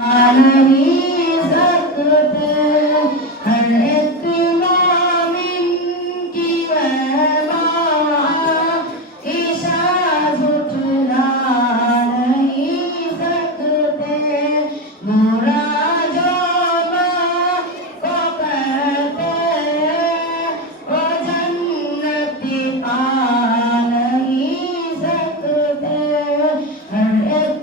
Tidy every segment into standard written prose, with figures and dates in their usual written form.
नहीं सकते हर एक मोमिन की वहमा ईशा झुठला नहीं सकते बुरा जो माँ को कहते वो जन्नती पा नहीं सकते हर एक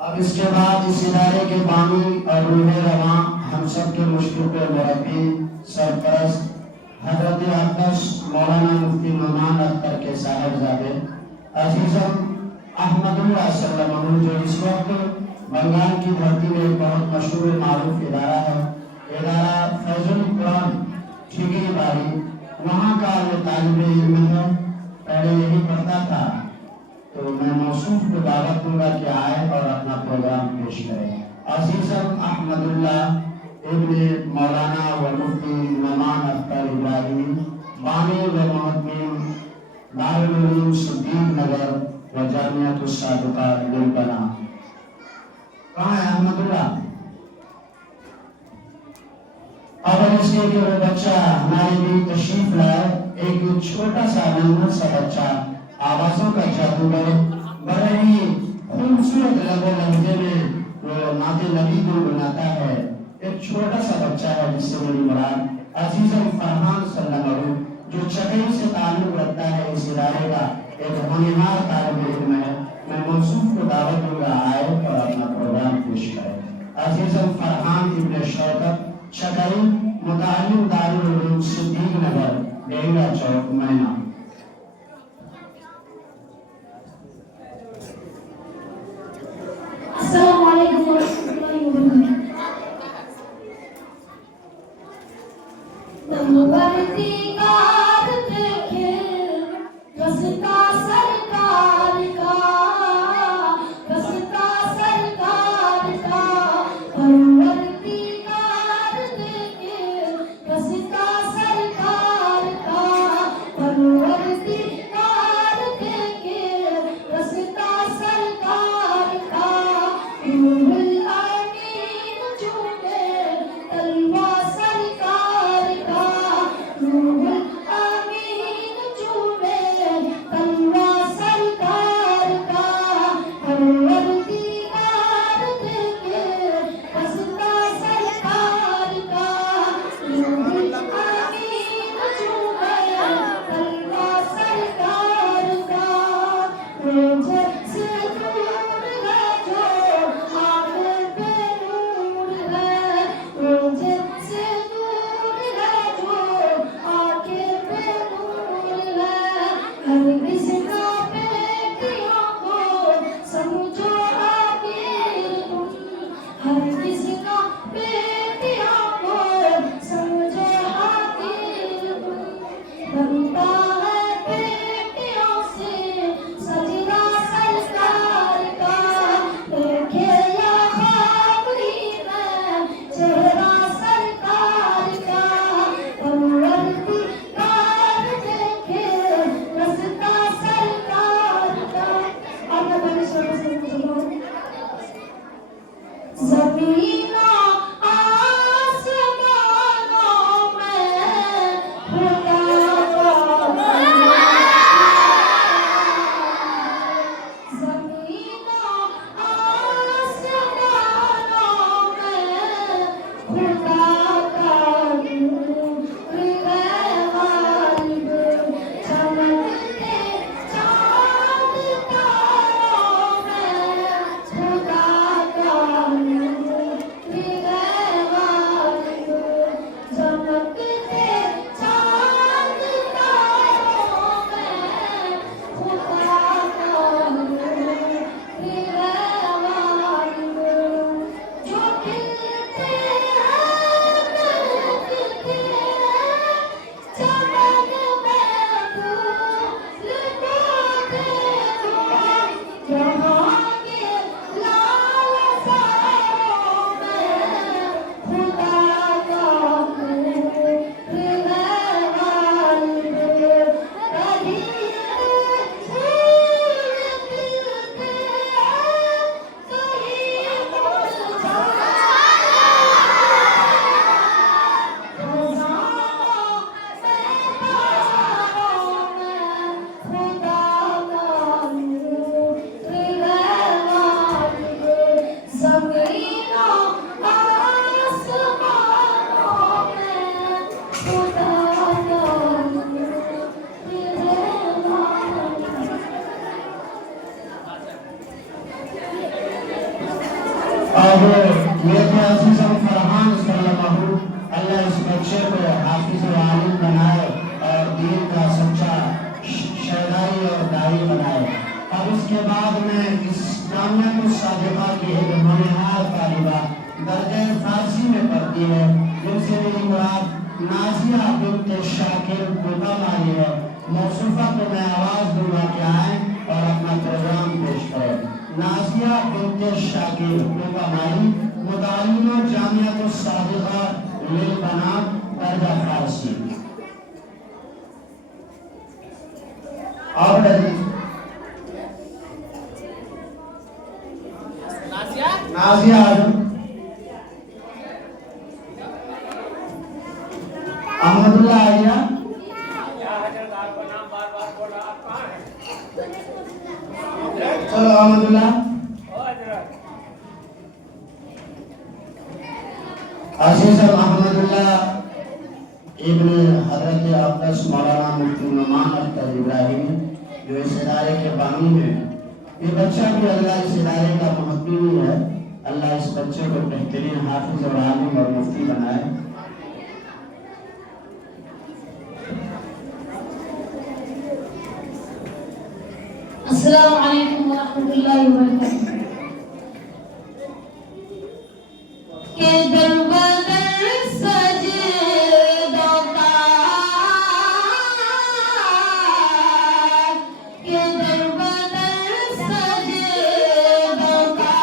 अब इसके बाद इस इदारे के बानी और रूह रवां हम सब के मुश्किल मुरब्बी सरपरस्त हजरत अक़दस मौलाना मुफ्ती नुमान अख्तर के साहिबजादे अजीज़म अहमदुल्लाह सल्लल्लाहु जो इस वक्त बंगाल की धरती में एक बहुत मशहूर मारूफ इदारा है, इदारा फैजुल कुरान ठिगरी बारी, वहाँ का वो तालिब इल्म है, पहले यही पढ़ता था। तो मैं मौसूफ को दावत दूंगा कि आए और अपना प्रोग्राम पेश करें। अजीज़म अहमदुल्लाह इब्न मौलाना व मुफ्ती नुमान अख्तर इब्राहिम बानी व मुहद्दिम दारुल उलूम सुद्दीन नगर व जामिअतुस सादिका लिलबना। कहाँ है अहमदुल्लाह? और इसके लिए वो बच्चा हमारे लिए तशरीफ लाए, एक छोटा सा नन्हा सा बच्चा, आवाजों का जादूगर, बड़े ही खूबसूरत लहजे में वो नाते नबी को बनाता है। छोटा सा बच्चा है जिससे मेरी मुराद अजीज़ फरहान सल्लल्लाहु जो चकई से ताल्लुक रखता है इस इदारे का एक होनहार तालिब इल्म है। मैं मंसूब को दावत दूंगा आए और अपना प्रोग्राम पेश करे। अजीज़ फरहान इब्न शौकत चकई मुतालिम दारुल उलूम सिद्दीक नगर डेंगा चौक मैना। अस्सलाम वालेकुम वरहमतुल्लाहि वबरकातुहू। नंबरती कार देखे रस्ता सरकार का, रस्ता सरकार का। नंबरती कार देखे रस्ता सरकार का, नंबरती कार देखे रस्ता सरकार का। रूहुल आमीन चूमे तलवा सरकार का, रूहुल आमीन चूमे तलवा सरकार का। परवरदिगार देखे रस्ता सरकार का, रूहुल आमीन चूमे तलवा सरकार का। रोज़े से दूर है जो आगे पे नूर है, रोज़े से दूर है जो आगे पे नूर है। हर किसका बेटियों को समझो आखिर तुम, हर किसका बेटियों को समझो आखिर तुम। बनता है बेटियों से सजदा सरकार का, देखे या ख्वाब ही में चेहरा सरकार का। परवरदिगार देखे रस्ता सरकार का। अब मैं पहले शुरू से बोलूं। ज़मीनों आसमानों में खुदा का ज़मीनों आसमानों में खुदा का नूर है गालिब। चमकते चाँद तारों में खुदा का नूर है गालिब। चमकते चाँद तारों में खुदा का नूर है गालिब। जो खिलते हैं महकते हैं चमन में फूल पौधे को, जहाँ के लाल सारों में खुदा का नूर है गालिब। कहीं फूल खिलते हैं कहीं अब ये थे अजीज़ फरहान सल्लल्लाहु अल्लाह इस बच्चे को हाफिज व आलिम बनाए और दीन का सच्चा शहदाई और दाई बनाए। अब इसके बाद में इस जामिया सादिका की एक होनहार तालिबा दर्जे फारसी में पढ़ती है जिनसे मेरी मुराद नाजिया बिन्त शाकिर कोटामाली है। मौसूफा को मैं आवाज़ दूंगा कि आए और अपना प्रोग्राम पेश करें। नाजिया बिन्त शाकिर कोटामाली मुतालिमा जामिया सादिका लिल बनात दर्जा फारसी। और नाजिया अहमदुल्लाह आइया चलो अहमदुल्लाह अजीज अहमदुल्लाह इब्न हजरत अब्बास मौलाना मुफ्ती नुमान अख्तर इब्राहिमी जो इस इदारे के बानी हैं। ये बच्चा भी अल्लाह इस इदारे का मुहब्बी है। अल्लाह इस बच्चे को बेहतरीन हाफिज और आलिम और मुफ्ती बनाए। अस्सलामु अलैकुम व रहमतुल्लाहि व बरकातुहू। के दरबदर सजदों का, के दरबदर सजदों का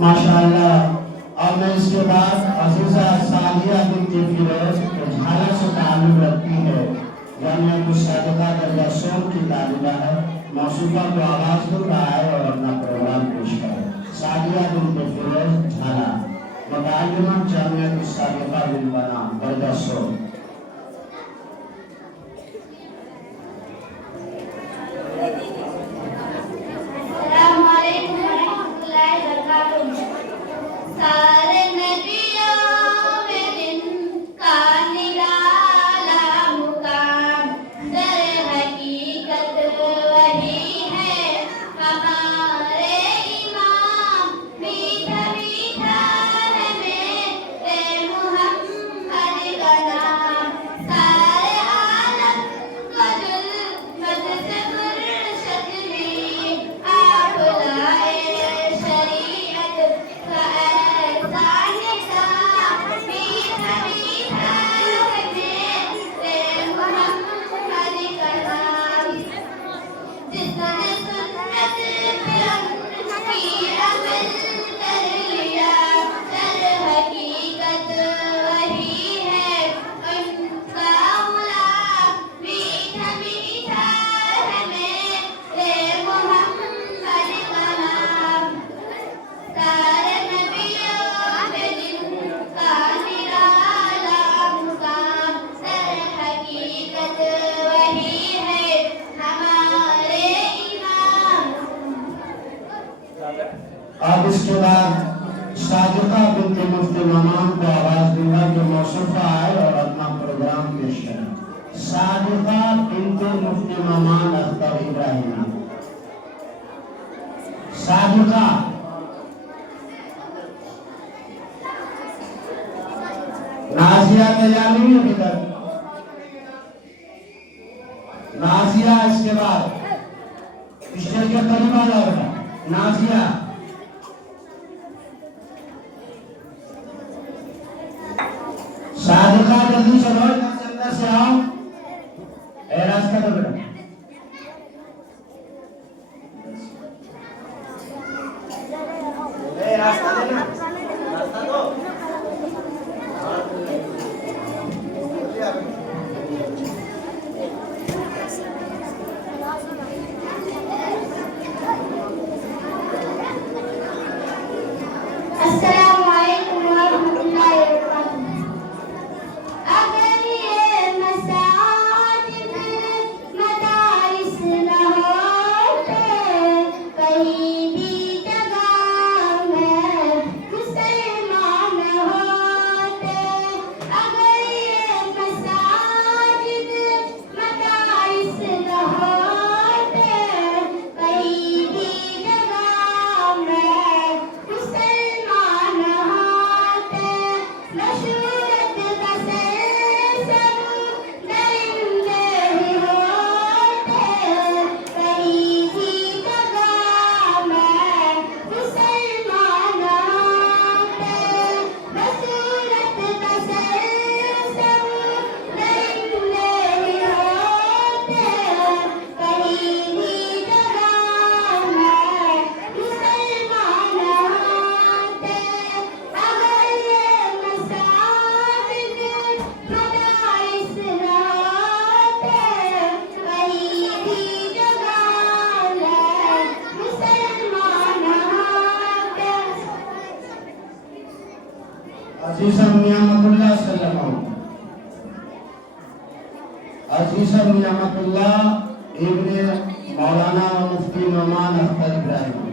माशाअल्लाह। अब मैं इसके बाद अजीजा सालिया बिन्ते फिरोज झाला से ताल्लुक रखती है, जामिया मुसादिका दर्जा सोम की तालिबा है। मौसूफा को आवाज दे रहा है और अपना प्रोग्राम पेश करे। सालिया बिन्ते फिरोज झाला, मुताल्लिमा जामिया मुसादिका बिलबना दर्जा सोम। सारे नबियों में जिनका निराला मुकाम, दर हकीकत वही है हमारे इमाम। मीठा मीठा है मेरे मुहम्मद का नाम, सारे आलम को जुल्मत से फुर्सत में आप लाए। शरीयत का अब इसके बाद सादिका बिन्ते मुफ्ती नुमान को आवाज दूंगा कि मौसूफा आए और अपना प्रोग्राम पेश करें। सादिका बिन्ते मुफ्ती नुमान अख्तर इब्राहिमी। सादिका नाजिया तैयार नहीं है अभी तक। नाजिया इसके बाद स्टेज के करीब आ जाएगा। नाजिया सादिका जल्दी चलो, अंदर से आओ। ए रास्ता दो बेटा। ए रास्ता देना, रास्ता दो। अजीज़म नियामतुल्लाह सल्लल्लाहु अजीज़म नियामतुल्लाह इब्ने मौलाना व मुफ्ती नोमान अख्तर इब्राहिम